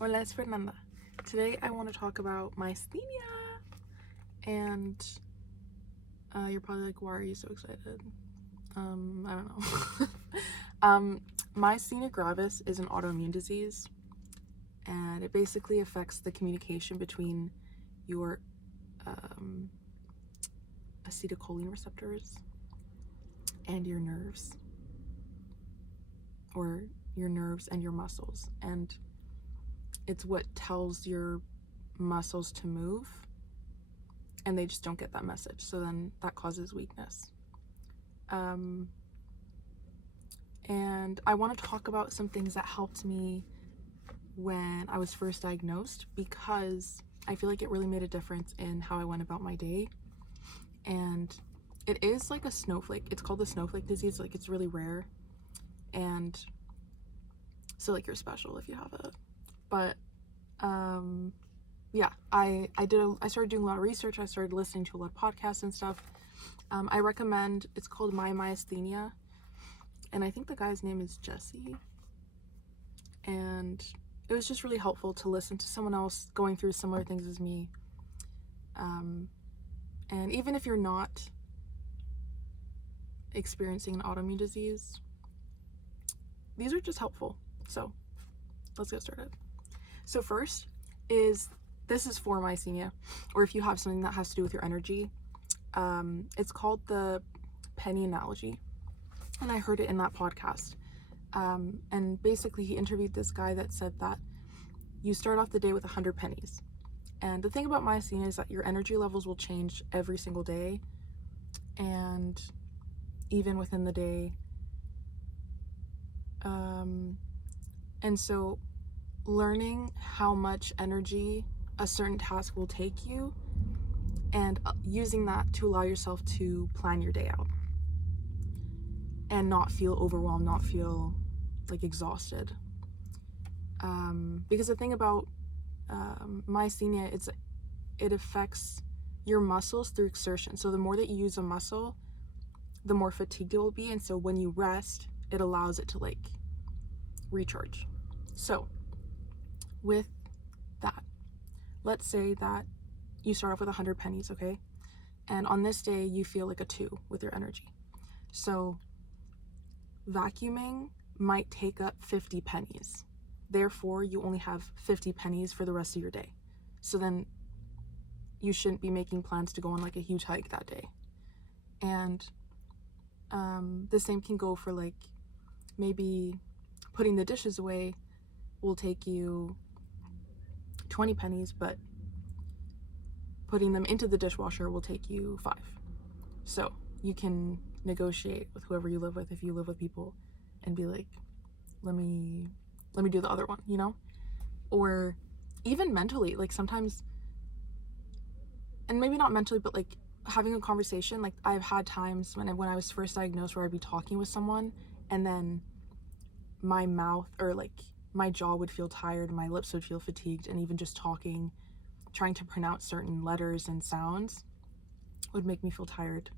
Hola, es Fernanda. Today I want to talk about myasthenia. And you're probably like, why are you so excited? I don't know. Myasthenia gravis is an autoimmune disease, and it basically affects the communication between your acetylcholine receptors and your nerves, or your nerves and your muscles. And it's what tells your muscles to move, and they just don't get that message. So then that causes weakness. And I want to talk about some things that helped me when I was first diagnosed, because I feel like it really made a difference in how I went about my day. And it is like a snowflake. It's called the snowflake disease. Like, it's really rare. And so like you're special if you have it. But yeah, I started doing a lot of research. I started listening to a lot of podcasts and stuff. I recommend, it's called myasthenia, and I think the guy's name is Jesse. And it was just really helpful to listen to someone else going through similar things as me. And even if you're not experiencing an autoimmune disease, these are just helpful. So let's get started. So first is, this is for myasthenia, or if you have something that has to do with your energy. It's called the penny analogy, and I heard it in that podcast. And basically he interviewed this guy that said that you start off the day with 100 pennies. And the thing about myasthenia is that your energy levels will change every single day, and even within the day. And so learning how much energy a certain task will take you, and using that to allow yourself to plan your day out and not feel overwhelmed, not feel like exhausted. Because the thing about myasthenia, it affects your muscles through exertion. So the more that you use a muscle, the more fatigued it will be. And so when you rest, it allows it to like recharge. So with that, let's say that you start off with 100 pennies, okay? And on this day, you feel like a 2 with your energy. So vacuuming might take up 50 pennies. Therefore, you only have 50 pennies for the rest of your day. So then you shouldn't be making plans to go on like a huge hike that day. And the same can go for like maybe putting the dishes away will take you 20 pennies, but putting them into the dishwasher will take you 5. So you can negotiate with whoever you live with, if you live with people, and be like, let me do the other one, you know? Or even mentally, like sometimes, and maybe not mentally, but like having a conversation. Like I've had times when I was first diagnosed where I'd be talking with someone, and then my mouth, or like my jaw would feel tired, my lips would feel fatigued, and even just talking, trying to pronounce certain letters and sounds would make me feel tired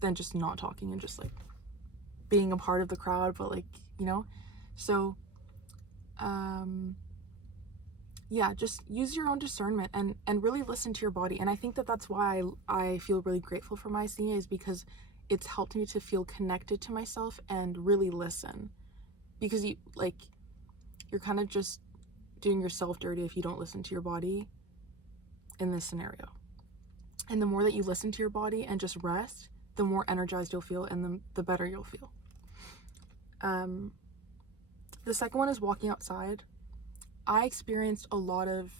than just not talking and just like being a part of the crowd, but like, you know? So yeah, just use your own discernment and really listen to your body. And I think that that's why I feel really grateful for myasthenia, is because it's helped me to feel connected to myself and really listen. Because you're kind of just doing yourself dirty if you don't listen to your body in this scenario. And the more that you listen to your body and just rest, the more energized you'll feel, and the better you'll feel. The second one is walking outside. I experienced a lot of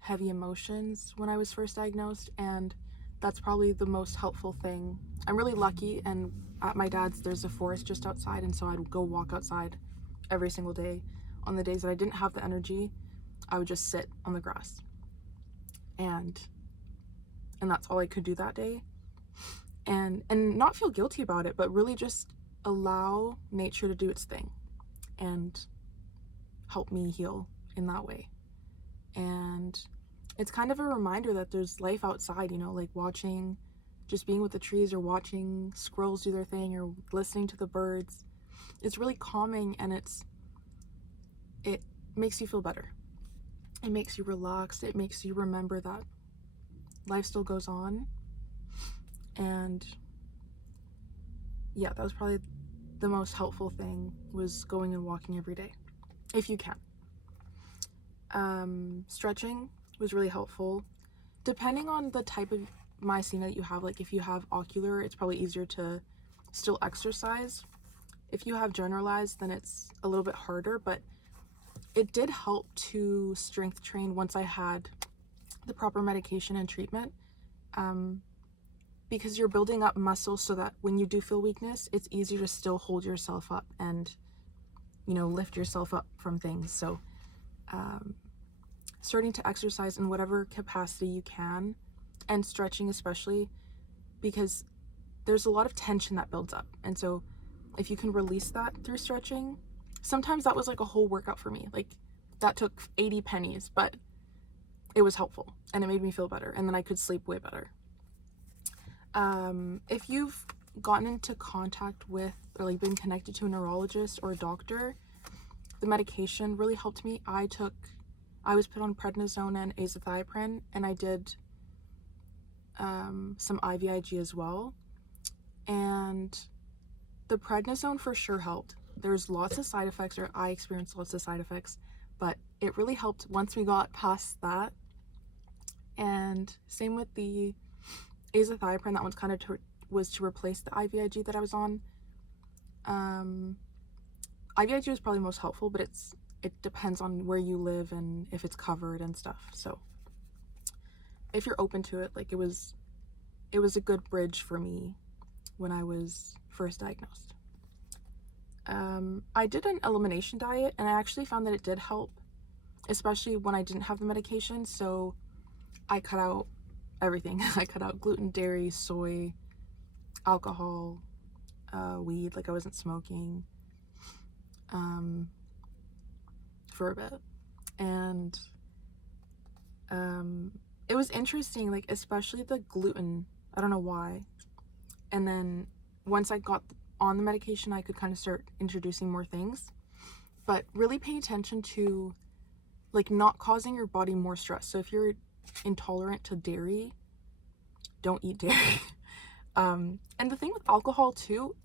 heavy emotions when I was first diagnosed, and that's probably the most helpful thing. I'm really lucky, and at my dad's there's a forest just outside, and so I'd go walk outside every single day. On the days that I didn't have the energy, I would just sit on the grass, and that's all I could do that day. And not feel guilty about it, but really just allow nature to do its thing and help me heal in that way. And it's kind of a reminder that there's life outside, you know, like just being with the trees, or watching squirrels do their thing, or listening to the birds. It's really calming, and it makes you feel better. It makes you relaxed. It makes you remember that life still goes on. And yeah, that was probably the most helpful thing, was going and walking every day, if you can. Stretching was really helpful. Depending on the type of myasthenia that you have, like if you have ocular, it's probably easier to still exercise. If you have generalized, then it's a little bit harder, but it did help to strength train once I had the proper medication and treatment, because you're building up muscle so that when you do feel weakness, it's easier to still hold yourself up and, you know, lift yourself up from things. So starting to exercise in whatever capacity you can, and stretching especially, because there's a lot of tension that builds up. And so if you can release that through stretching, sometimes that was like a whole workout for me. Like that took 80 pennies, but it was helpful and it made me feel better. And then I could sleep way better. If you've gotten into contact with, or like been connected to a neurologist or a doctor, the medication really helped me. I was put on prednisone and azathioprine, and I did some IVIG as well. And the prednisone for sure helped. There's lots of side effects, or I experienced lots of side effects, but it really helped once we got past that. And same with the azathioprine, that one's kind of was to replace the IVIG that I was on. IVIG was probably most helpful, but it depends on where you live and if it's covered and stuff. So if you're open to it, like it was a good bridge for me when I was first diagnosed. I did an elimination diet, and I actually found that it did help, especially when I didn't have the medication. So I cut out everything. I cut out gluten, dairy, soy, alcohol, weed. Like I wasn't smoking for a bit. And it was interesting, like especially the gluten. I don't know why. And then once I got on the medication, I could kind of start introducing more things. But really pay attention to like not causing your body more stress. So if you're intolerant to dairy, don't eat dairy. And the thing with alcohol too,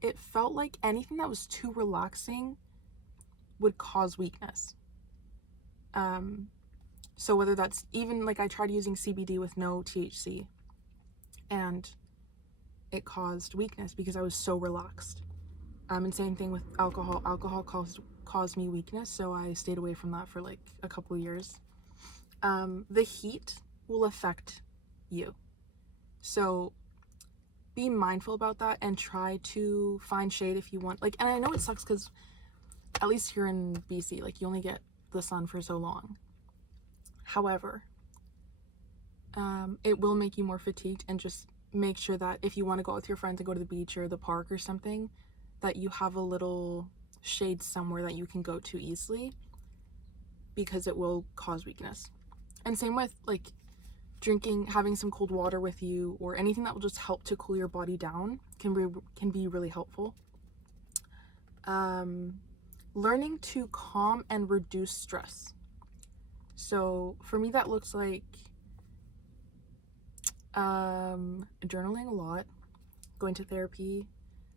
it felt like anything that was too relaxing would cause weakness. So whether that's even like I tried using CBD with no THC, and it caused weakness because I was so relaxed. And same thing with alcohol. Alcohol caused me weakness, so I stayed away from that for like a couple of years. The heat will affect you, so be mindful about that and try to find shade if you want. Like, and I know it sucks because at least here in BC, like you only get the sun for so long. However, it will make you more fatigued, and just make sure that if you want to go out with your friends and go to the beach or the park or something, that you have a little shade somewhere that you can go to easily, because it will cause weakness. And same with like having some cold water with you, or anything that will just help to cool your body down can be really helpful. Learning to calm and reduce stress. So for me, that looks like journaling a lot, going to therapy,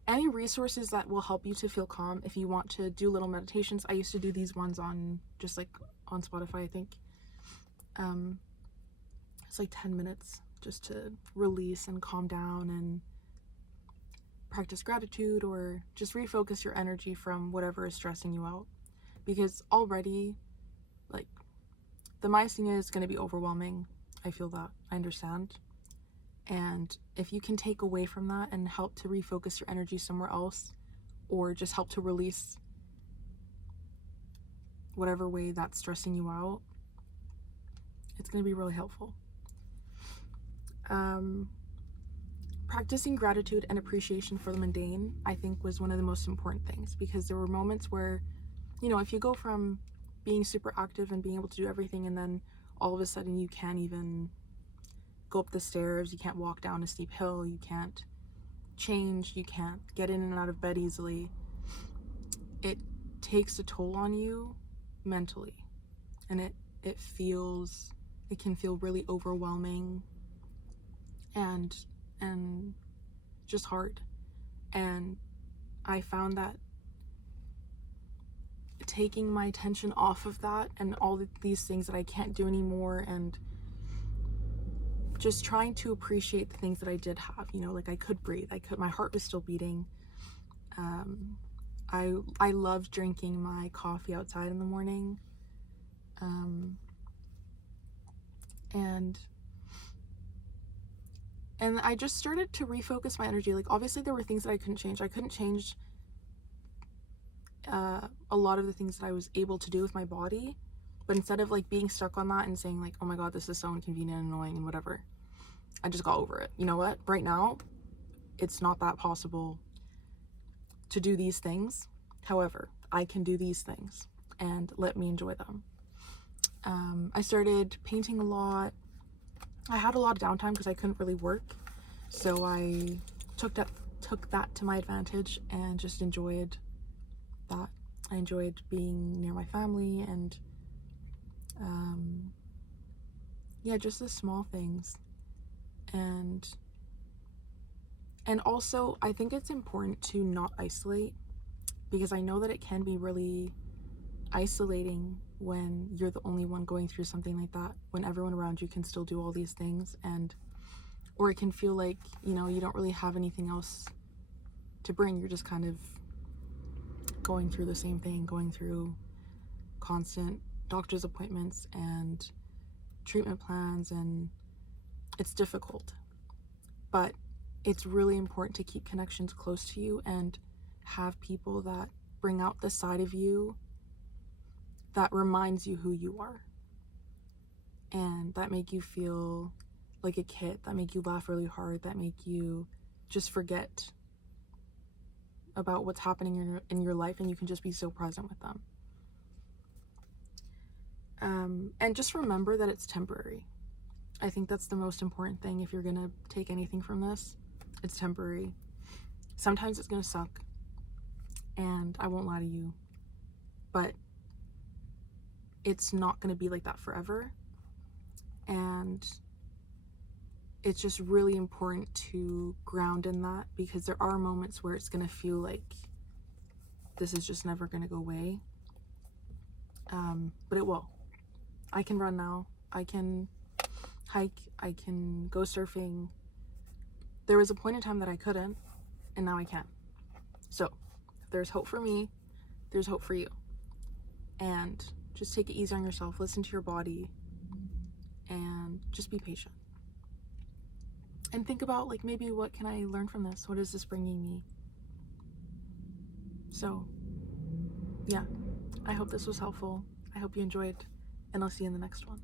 any resources that will help you to feel calm. If you want to do little meditations, I used to do these ones on just like on Spotify, I think. It's like 10 minutes just to release and calm down and practice gratitude, or just refocus your energy from whatever is stressing you out, because already like the myasthenia is going to be overwhelming. I feel that. I understand. And if you can take away from that and help to refocus your energy somewhere else, or just help to release whatever way that's stressing you out, it's going to be really helpful. Practicing gratitude and appreciation for the mundane, I think, was one of the most important things, because there were moments where, you know, if you go from being super active and being able to do everything, and then all of a sudden you can't even go up the stairs, you can't walk down a steep hill, you can't change, you can't get in and out of bed easily, it takes a toll on you mentally, and it can feel really overwhelming and just hard. And I found that taking my attention off of that and all these things that I can't do anymore, and just trying to appreciate the things that I did have, like I could breathe, my heart was still beating. I loved drinking my coffee outside in the morning. And I just started to refocus my energy. Like, obviously there were things that I couldn't change. I couldn't change a lot of the things that I was able to do with my body, but instead of like being stuck on that and saying like, oh my god, this is so inconvenient and annoying and whatever, I just got over it. You know what? Right now, it's not that possible to do these things. However, I can do these things and let me enjoy them. I started painting a lot. I had a lot of downtime because I couldn't really work, so I took that to my advantage and just enjoyed that. I enjoyed being near my family and just the small things. And also, I think it's important to not isolate, because I know that it can be really isolating when you're the only one going through something like that, when everyone around you can still do all these things, or it can feel like, you don't really have anything else to bring. You're just kind of going through the same thing, going through constant doctor's appointments and treatment plans, and it's difficult. But it's really important to keep connections close to you and have people that bring out the side of you that reminds you who you are, and that make you feel like a kid, that make you laugh really hard, that make you just forget about what's happening in your life, and you can just be so present with them. And just remember that it's temporary. I think that's the most important thing. If you're gonna take anything from this, it's temporary. Sometimes it's gonna suck, and I won't lie to you, but it's not gonna be like that forever. And it's just really important to ground in that, because there are moments where it's gonna feel like this is just never gonna go away. But it will. I can run now. I can hike. I can go surfing. There was a point in time that I couldn't, and now I can. So if there's hope for me, there's hope for you. And just take it easy on yourself. Listen to your body, and just be patient. And think about, like, maybe what can I learn from this? What is this bringing me? So, yeah, I hope this was helpful. I hope you enjoyed, and I'll see you in the next one.